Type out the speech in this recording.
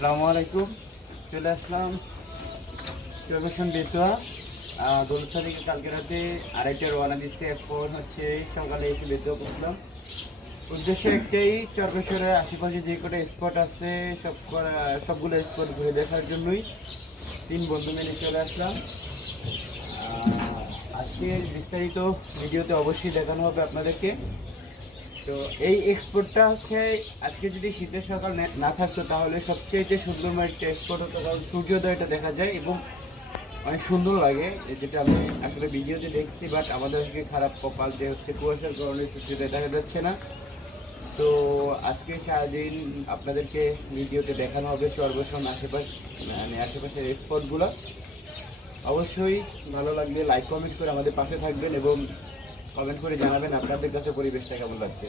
আসসালামু আলাইকুম। চলে আসলাম চরবেশন বেতুয়া। দোলতা থেকে কালকে রাতে 2:30 রওনা দিচ্ছে। এখন হচ্ছে সকালে এসে বেতুয়া পৌঁছলাম। উদ্দেশ্য একটাই, চরবেশ্বরের আশেপাশে যে কটা স্পট আছে সবগুলো স্পট ঘুরে দেখার জন্যই 3 বন্ধু মিলে চলে আসলাম। আজকের বিস্তারিত ভিডিওতে অবশ্যই দেখানো হবে আপনাদেরকে। তো এই এক্সপোর্টটা হচ্ছে আজকে যদি শীতের সকাল না থাকতো তাহলে সবচেয়ে সুন্দরময় একটা এক্সপোর্ট হতো, কারণ সূর্যোদয়টা দেখা যায় এবং অনেক সুন্দর লাগে, যেটা আমি আসলে ভিডিওতে দেখছি। বাট আমাদের আজকে খারাপ কপাল যে হচ্ছে কুয়াশার কারণে সূর্যোদয় দেখা যাচ্ছে না। তো আজকে সারাদিন আপনাদেরকে ভিডিওতে দেখানো হবে চরবেশন আশেপাশের স্পটগুলো। অবশ্যই ভালো লাগলে লাইক কমেন্ট করে আমাদের পাশে থাকবেন এবং কমেন্ট করে জানাবেন আপনাদের কাছে পরিবেশটা কেমন লাগছে।